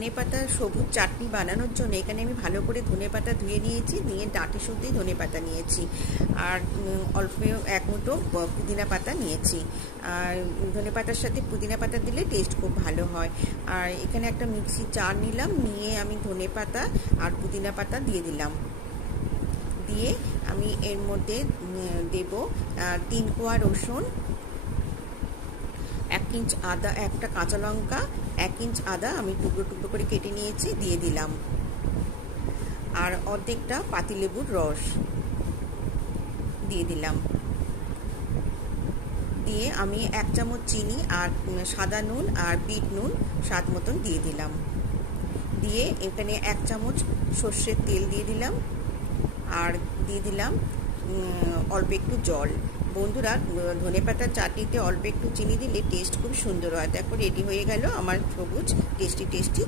ধনেপাতার সবুজ চাটনি বানানোর জন্য এখানে আমি ভালো করে ধনেপাতা ধুয়ে নিয়েছি, নিয়ে ডাঁটি শুদ্ধি ধনেপাতা নিয়েছি, আর অল্প এক মুঠো পুদিনা পাতা নিয়েছি। আর ধনেপাতার সাথে পুদিনা পাতা দিলে টেস্ট খুব ভালো হয়। আর এখানে একটা মিক্সি জার নিলাম, নিয়ে আমি ধনেপাতা আর পুদিনা পাতা দিয়ে দিলাম। দিয়ে আমি এর মধ্যে দেব 3 কোয়া রসুন, 1 ইঞ্চ আদা, একটা কাঁচা লঙ্কা, 1 ইঞ্চ আদা আমি টুকরো টুকরো করে কেটে নিয়েছি, দিয়ে দিলাম। আর অর্ধেকটা পাতিলেবুর রস দিয়ে দিলাম। দিয়ে আমি 1 চামচ চিনি আর সাদা নুন আর বিট নুন স্বাদ মতন দিয়ে দিলাম। দিয়ে এখানে 1 চামচ সর্ষের তেল দিয়ে দিলাম, আর দিয়ে দিলাম অল্প একটু জল। বন্ধুরা, ধনেপাতার চাটনিতে অল্প একটু চিনি দিলে টেস্ট খুব সুন্দর হয়। দেখো রেডি হয়ে গেল আমার সবুজ টেস্টি